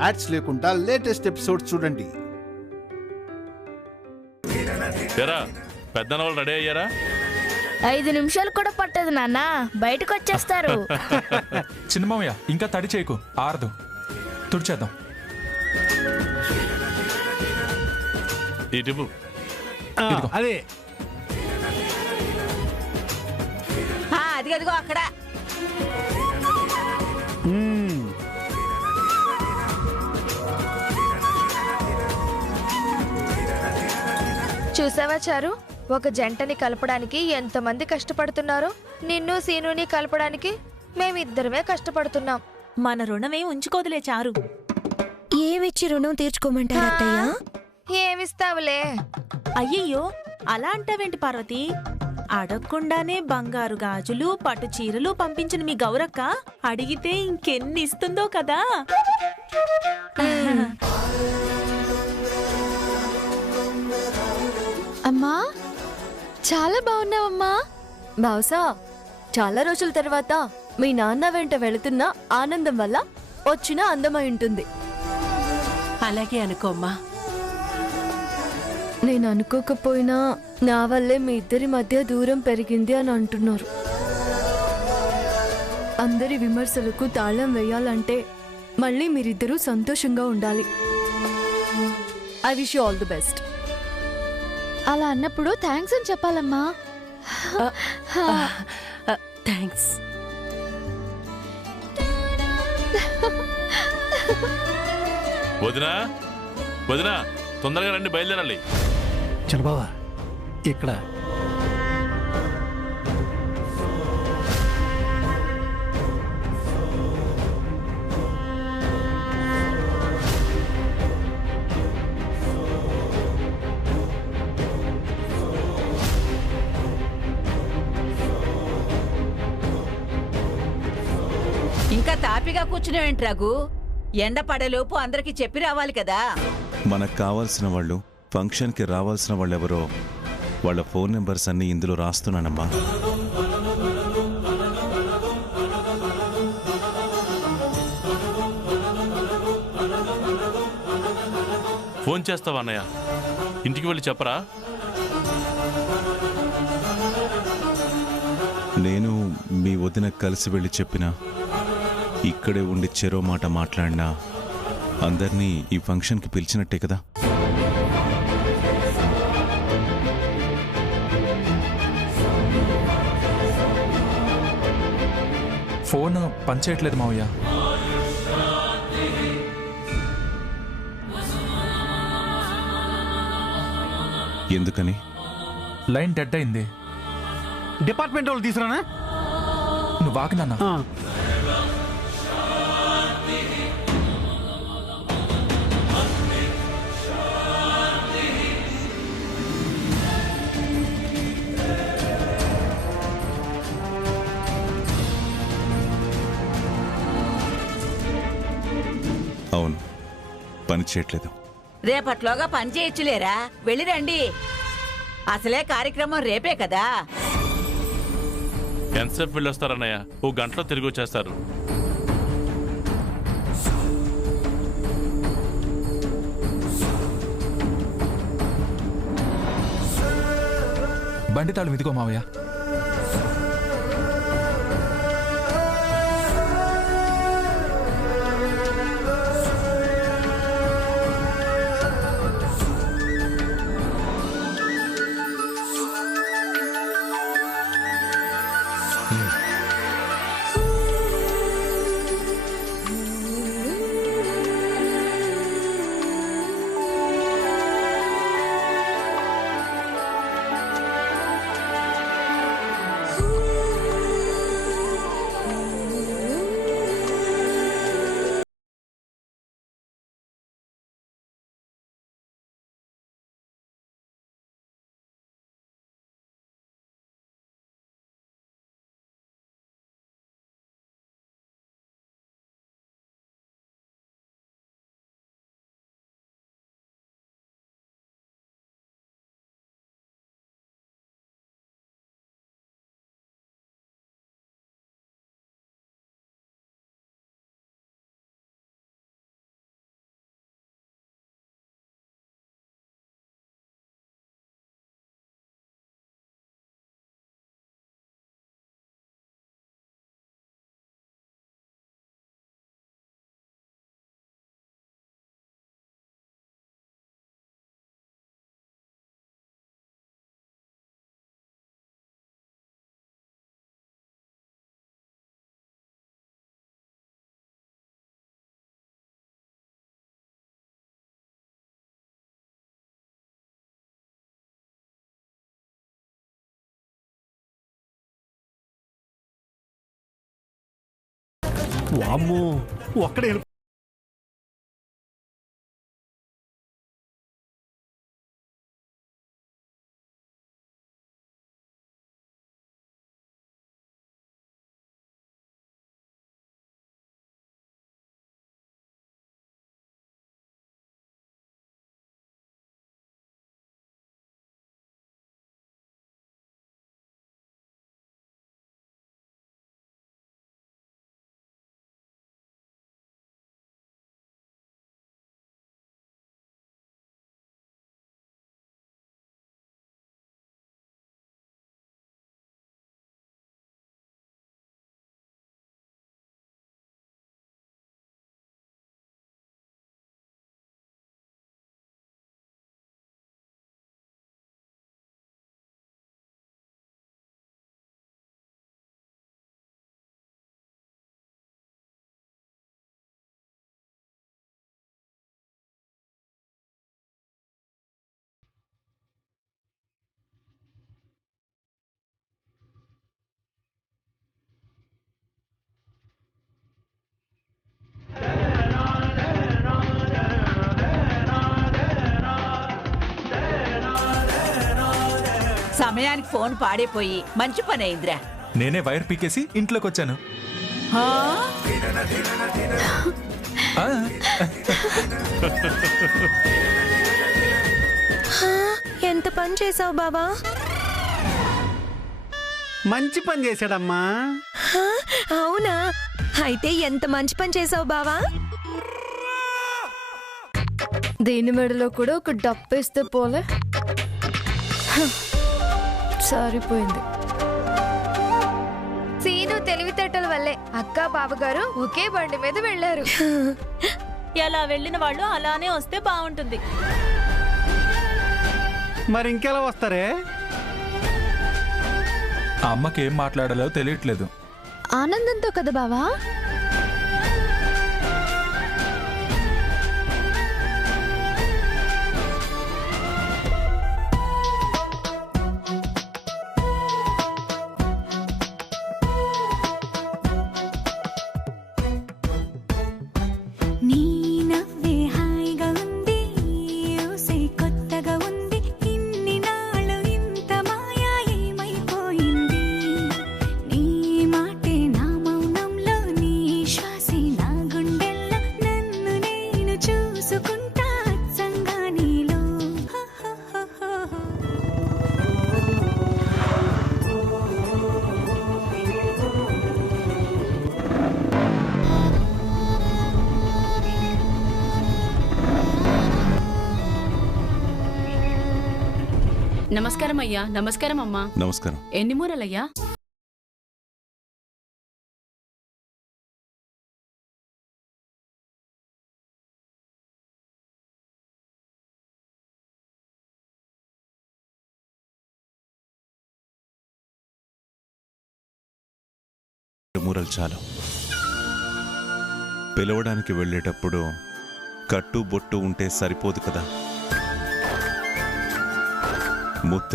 Ads లేకుండా latest episodes చూడండి. పెద్దన వాళ్ళు రెడీ అయ్యారా? 5 నిమిషాలు కూడా పట్టదు నాన్న, బయటకు వచ్చేస్తారు. చిన్నమామయ్య ఇంకా తడి చేయకు, ఆరదు, తుడిచేద్దాం. అదే అదిగో అక్కడ చూసావా చారు, ఒక జంటని కలపడానికి ఎంతమంది కష్టపడుతున్నారు. నిన్ను సీనుని కలపడానికి మేమిద్దరమే కష్టపడుతున్నాం. మన రుణమే ఉంచుకోదులే చారు. ఏమిచ్చి రుణం తీర్చుకోమంటారు అత్తయ్య? ఏమిస్తావులే. అయ్యయ్యో అలా అంటావేంటి పార్వతి? అడగకుండానే బంగారు గాజులు పట్టు చీరలు పంపించిన మీ గౌరక్క అడిగితే ఇంకెన్ని ఇస్తుందో కదా. అమ్మా చాలా బాగున్నావమ్మా. బహుశా చాలా రోజుల తర్వాత మీ నాన్న వెంట వెళుతున్న ఆనందం వల్ల వచ్చిన అందమై ఉంటుంది. అలాగే అనుకోమ్మా. నేను అనుకోకపోయినా నా వల్లే మీ ఇద్దరి మధ్య దూరం పెరిగింది అని అంటున్నారు. అందరి విమర్శలకు తాళం వేయాలంటే మళ్ళీ మీరిద్దరూ సంతోషంగా ఉండాలి. I wish you all the best. అలా అన్నప్పుడు థ్యాంక్స్ అని చెప్పాలమ్మా. థ్యాంక్స్. వదినా వదినా తొందరగా రండి, బయలుదేరాలి. చిన్నబావా ఇక్కడ ఇంకా తాపిగా కూర్చునేవేంటి రఘు? ఎండ పడేలోపు అందరికి చెప్పి రావాలి కదా. మనకు కావాల్సిన వాళ్ళు, ఫంక్షన్కి రావాల్సిన వాళ్ళెవరో వాళ్ళ ఫోన్ నెంబర్స్ అన్ని ఇందులో రాస్తున్నానమ్మా. ఫోన్ చేస్తావా అన్నయ్య? ఇంటికి వెళ్ళి చెప్పరా? నేను మీ వదిన కలిసి వెళ్ళి చెప్పినా, ఇక్కడే ఉండి చెరో మాట మాట్లాడినా అందరినీ ఈ ఫంక్షన్కి పిలిచినట్టే కదా. ఫోన్ పనిచేయట్లేదు మావయ్య. ఎందుకని? లైన్ డెడ్ అయింది. డిపార్ట్మెంట్ వాళ్ళు తీసుకురానా? నువ్వు వాకినన్నా. అవును, పని చేయట్లేదు. రేపట్లోగా పని చేయొచ్చులేరా, వెళ్ళిరండి. అసలే కార్యక్రమం రేపే కదా. ఎంతసేపు వెళ్ళొస్తారన్నయ్య? 1 గంటలో తిరిగి వచ్చేస్తారు. బండి తాళం ఇదిగో మావయ్య. వామ్మో ఒక్కడే వెళ్ళి- సమయానికి ఫోన్ పాడైపోయి మంచి పని అయిందిరా. నేనే వైర్ పీకేసి ఇంట్లోకి వచ్చాను. ఆ? ఆ, ఎంత పని చేసావు బావా? మంచి పని చేశాడమ్మా. అవునా? అయితే ఎంత మంచి పని చేసావు బావా? దీని మెడలో కూడా ఒక డప్పేస్తే పోలే. సరిపోయింది. సీను తెలివితేటల వల్లే అక్క బావగారు ఒకే బండి మీద వెళ్లారు. ఎలా వెళ్ళిన వాళ్ళు అలానే వస్తే బాగుంటుంది. మరి ఇంకెలా వస్తారే? ఆ అమ్మకి ఏం మాట్లాడాలో తెలియట్లేదు. ఆనందంతో కదా బావా? నమస్కారం అయ్యా. నమస్కారం అమ్మా. నమస్కారం. ఎన్ని మూరలయ్యా? మూరలు చాలు. పిలవడానికి వెళ్ళేటప్పుడు కట్టు బొట్టు ఉంటే సరిపోదు కదా. ముత్త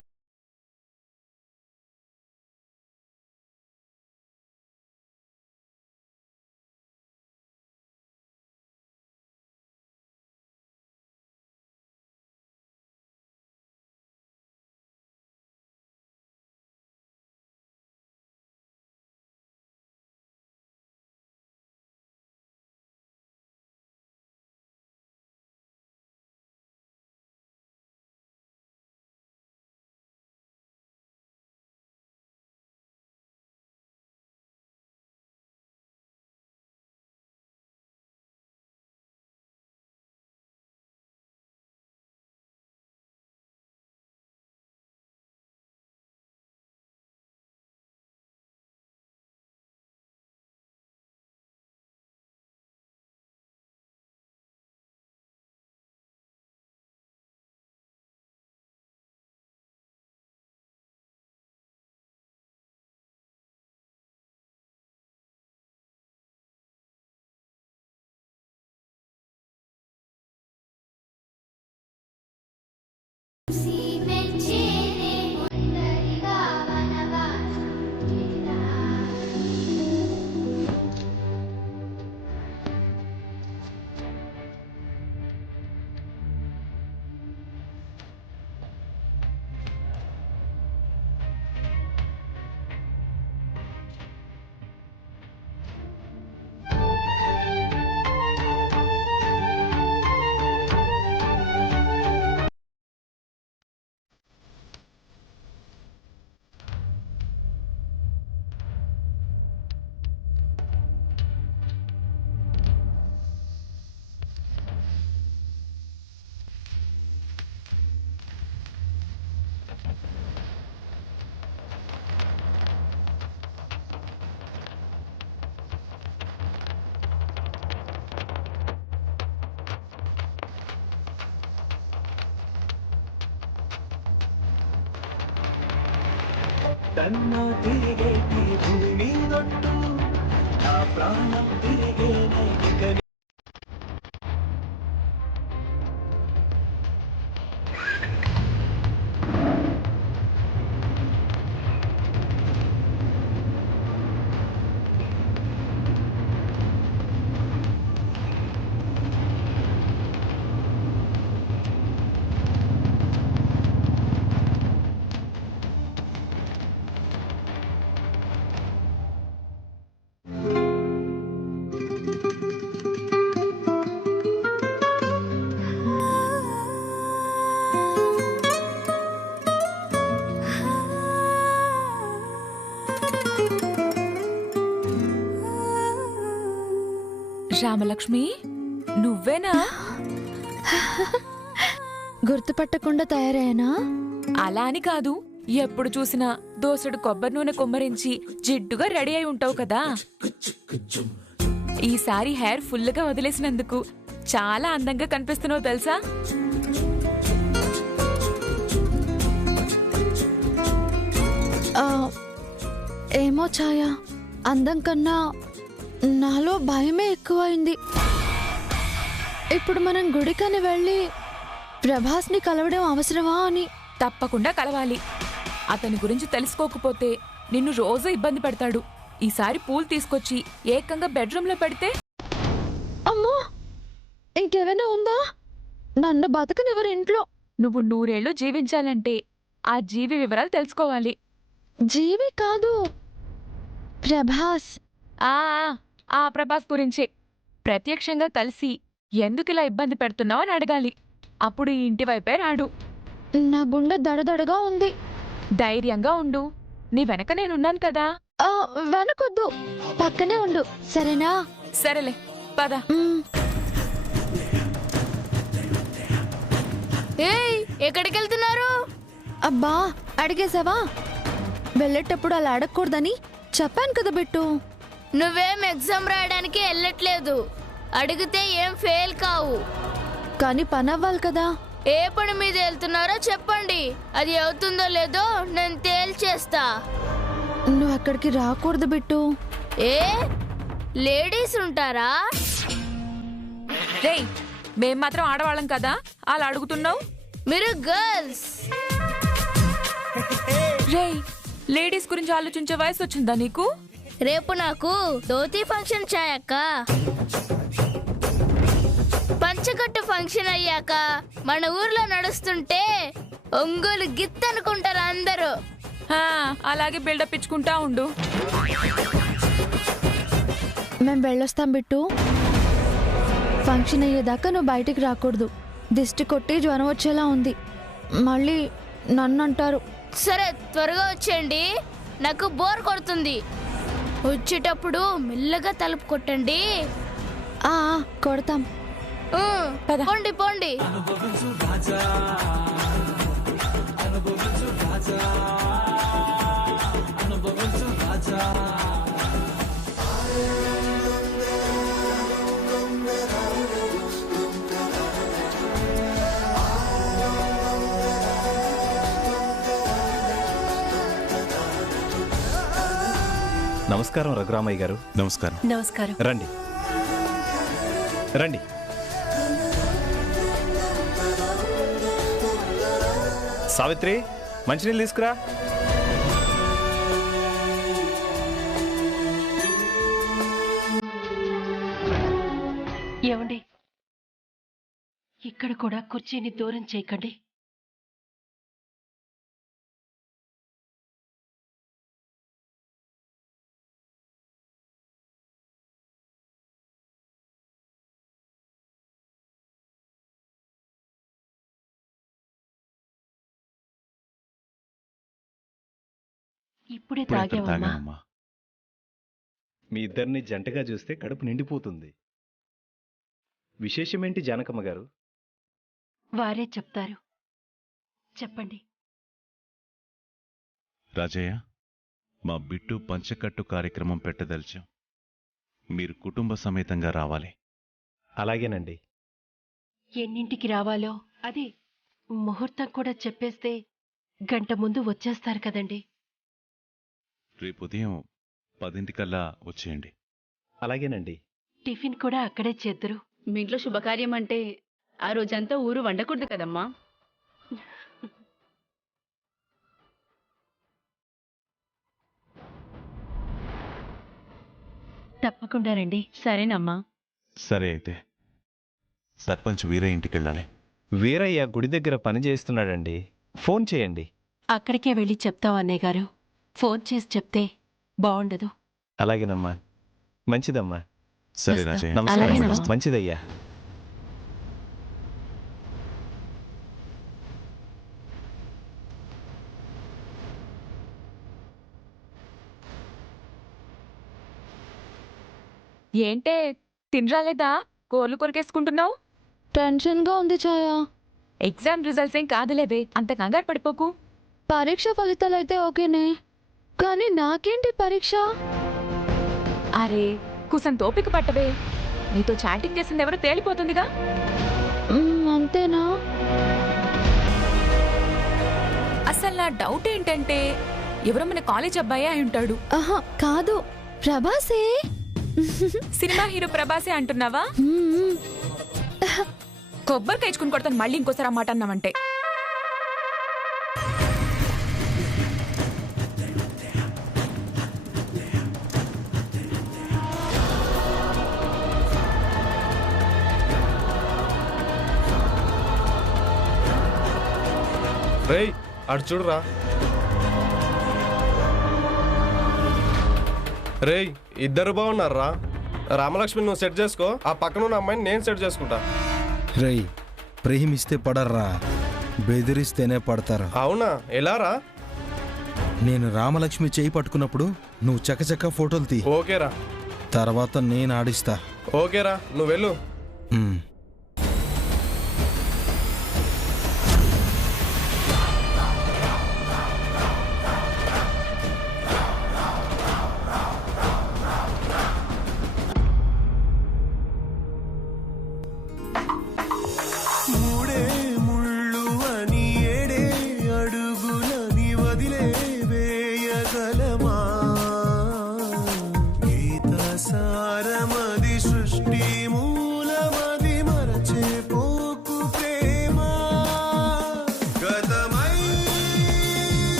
రామలక్ష్మి, నువ్వేనా? గుర్తుపట్టకుండా తయారయ్యానా? అలా అని కాదు, ఎప్పుడు చూసినా దోసెడు కొబ్బరి నూనె కొమ్మరించి జిడ్డుగా రెడీ అయి ఉంటావు కదా. ఈసారి హెయిర్ ఫుల్గా వదిలేసినందుకు చాలా అందంగా కనిపిస్తున్నావు తెలుసా? ఏమో ఛాయ, అందం కన్నా నాలో భయమే ఎక్కువైంది. ఇప్పుడు మనం గుడికని వెళ్ళి ప్రభాస్ని కలవడం అవసరమా అని. తప్పకుండా కలవాలి. అతని గురించి తెలుసుకోకపోతే నిన్ను రోజు ఇబ్బంది పెడతాడు. ఈసారి పూలు తీసుకొచ్చి ఏకంగా బెడ్రూమ్లో పెడితే. అమ్మో, ఇంకేమైనా ఉందా? నన్ను బతకనివ్వరు ఇంట్లో. నువ్వు 100 ఏళ్ళు జీవించాలంటే ఆ జీవి వివరాలు తెలుసుకోవాలి. జీవి కాదు, ప్రభాస్. ఆ ప్రభాస్ గురించి ప్రత్యక్షంగా కలిసి ఎందుకిలా ఇబ్బంది పెడుతున్నావు అని అడగాలి. అప్పుడు ఈ ఇంటి వైపే రాడు. నా గుండె దడదడగా ఉంది. ధైర్యంగా ఉండు, నీ వెనక నేనున్నాను కదా. వెనకొద్దు, పక్కనే ఉండు, సరేనా? సరేలే, పద. ఏయ్, ఎక్కడికి వెళ్తున్నారు? అబ్బా, అడిగేసావా? వెళ్ళేటప్పుడు అలా అడగకూడదని చెప్పాను కదా బిట్టు. నువ్వేం ఎగ్జామ్ రాయడానికి వెళ్ళట్లేదు. అడిగితే ఏం ఫెయిల్ కావు. కానీ పని అవ్వాలి కదా. ఏ పని మీద వెళ్తున్నారో చెప్పండి, అది అవుతుందో లేదో నేను తేల్చేస్తా. నువ్వు అక్కడికి రాకూడదు బిట్టు. ఏ లేడీస్ ఉంటారా? రేయ్, మేం మాత్రం ఆడవాళ్ళం కదా, అలా అడుగుతున్నావు? మీరు గర్ల్స్. రేయ్, లేడీస్ గురించి ఆలోచించే వయసు వచ్చిందా నీకు? రేపు నాకు ధోతి ఫంక్షన్ చాయక్క. పంచకట్టు ఫంక్షన్ అయ్యాక మన ఊర్లో నడుస్తుంటే ఒంగోలు గిత్ అనుకుంటారు అందరూ. అలాగే బిల్డప్ ఇచ్చుకుంటా ఉండు. మేము వెళ్ళొస్తాం బిట్టు. ఫంక్షన్ అయ్యేదాకా నువ్వు బయటికి రాకూడదు. దిష్టి కొట్టి జ్వరం వచ్చేలా ఉంది. మళ్ళీ నన్ను అంటారు. సరే, త్వరగా వచ్చేయండి, నాకు బోర్ కొడుతుంది. వచ్చేటప్పుడు మెల్లగా తలుపు కొట్టండి. కొడతాం. పోండి పోండి. నమస్కారం రఘురామయ్య గారు. నమస్కారం. నమస్కారం. రండి రండి. సావిత్రి, మంచినీళ్ళు తీసుకురా. ఏమండి, ఇక్కడ కూడా కుర్చీని దూరం చేయకండి. ఇప్పుడే తాగామమ్మా. మీ ఇద్దరిని జంటగా చూస్తే కడుపు నిండిపోతుంది. విశేషమేంటి జానకమ్మ గారు? వారే చెప్తారు, చెప్పండి. రాజయ్య, మా బిట్టు పంచకట్టు కార్యక్రమం పెట్టదలిచాం. మీరు కుటుంబ సమేతంగా రావాలి. అలాగేనండి. ఎన్నింటికి రావాలో అదే ముహూర్తం కూడా చెప్పేస్తే గంట ముందు వచ్చేస్తారు కదండి. రేపు ఉదయం 10 వచ్చేయండి. అలాగేనండి. టిఫిన్ కూడా అక్కడే చేద్దరు. మీ ఇంట్లో శుభకార్యం అంటే ఆ రోజంతా ఊరు వండకూడదు కదమ్మా. తప్పకుండా రండి. సరేనమ్మా. సరే అయితే సర్పంచ్ వీరయ్య ఇంటికి వెళ్ళాలి. వీరయ్య గుడి దగ్గర పని చేస్తున్నాడండి. ఫోన్ చేయండి. అక్కడికే వెళ్ళి చెప్తావు అన్నయ్య గారు. ఫోన్ చేసి చెప్తే బాగుండదు. అలాగేనమ్మా. మంచిదమ్మా. సరే రాజయ్య. అలాగేనమ్మా. నమస్కారం. మంచిదయ్యా. ఏంటే తినరాలేదా? కోర్లు కొరికేసుకుంటున్నావు. టెన్షన్ గా ఉంది ఛాయా. ఎగ్జామ్ రిజల్ట్స్ ఏం కాదులేవే, అంత కంగారు పడిపోకు. పరీక్ష ఫలితాలు అయితే ఓకేనే, కానీ నాకేంటి పరీక్ష? అరే కూసంత ఓపిక పట్టవే. నీతో చాటింగ్ చేసింది ఎవరో తేలిపోతుందిగా. అంతేనా? అసలు నా డౌట్ ఏంటంటే ఎవరో మన కాలేజ్ అబ్బాయి అయి ఉంటాడు. ఆహా కాదు, ప్రభాసే. సినిమా హీరో ప్రభాసే అంటున్నావా? కొబ్బరి కాయిచుకుని కొడతాను మళ్ళీ ఇంకోసారి ఆ మాట అన్నావంటే. రేయ్ అటు చూడరా. రేయ్ ఇద్దరు బాగున్నారా? రామలక్ష్మి నువ్వు సెట్ చేసుకో, ఆ పక్కన ఉన్న అమ్మాయిని నేను సెట్ చేసుకుంటా. రేయ్ ప్రేమిస్తే పడర్రా, బెదిరిస్తేనే పడతారు. అవునా? ఎలారా? నేను రామలక్ష్మి చేయి పట్టుకున్నప్పుడు నువ్వు చకచక ఫోటోలు తీ. ఓకేరా. తర్వాత నేను ఆడిస్తా. ఓకేరా, నువ్వు వెళ్ళు.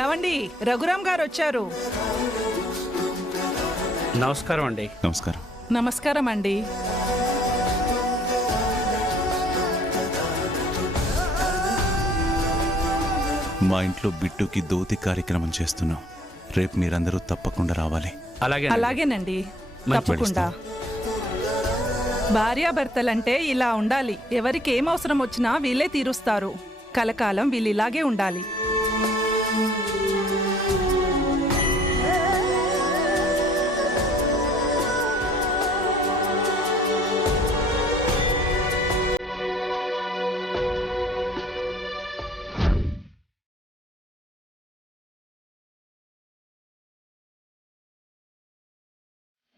ఏవండి, రఘురామ్ గారు వచ్చారు. నమస్కారం అండి. నమస్కారం. నమస్కారం అండి. మా ఇంట్లో బిట్టుకి దోతి కార్యక్రమం చేస్తున్నాం. రేపు మీరందరూ తప్పకుండా రావాలి. అలాగేనండి, తప్పకుండా. భార్యాభర్తలంటే ఇలా ఉండాలి. ఎవరికి ఏం అవసరం వచ్చినా వీళ్ళే తీరుస్తారు. కలకాలం వీళ్ళు ఇలాగే ఉండాలి.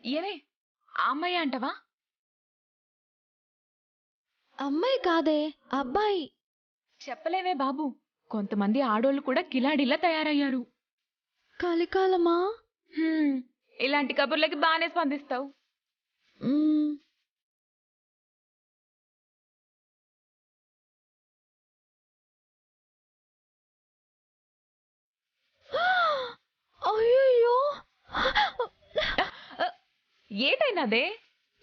ఏమే ఆ అమ్మాయి అంటవా? అమ్మాయి కాదే, అబ్బాయి. చెప్పలేవే బాబు, కొంతమంది ఆడోళ్ళు కూడా కిలాడిలా తయారయ్యారు. కలికాలమా? ఇలాంటి కబుర్లకి బాగానే స్పందిస్తావు. అయ్యో, ఏటైనాదే?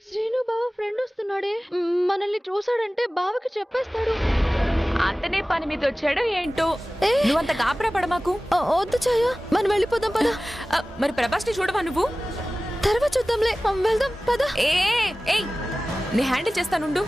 శ్రీను బావ ఫ్రెండ్ వస్తున్నాడే, మనల్ని చూసాడంటే బావకి చెప్పేస్తాడు. అతనే పని మీద వచ్చాడో ఏంటో. నువ్వంత గాబరా పడమాకు. వద్దు ఛాయ, మనం వెళ్ళిపోదాం పద. మరి ప్రభాస్ ని చూడవా నువ్వు? తర్వాత చూద్దాంలే, వెళ్దాం పద. ఏ నీ హ్యాండిల్ చేస్తానుండు.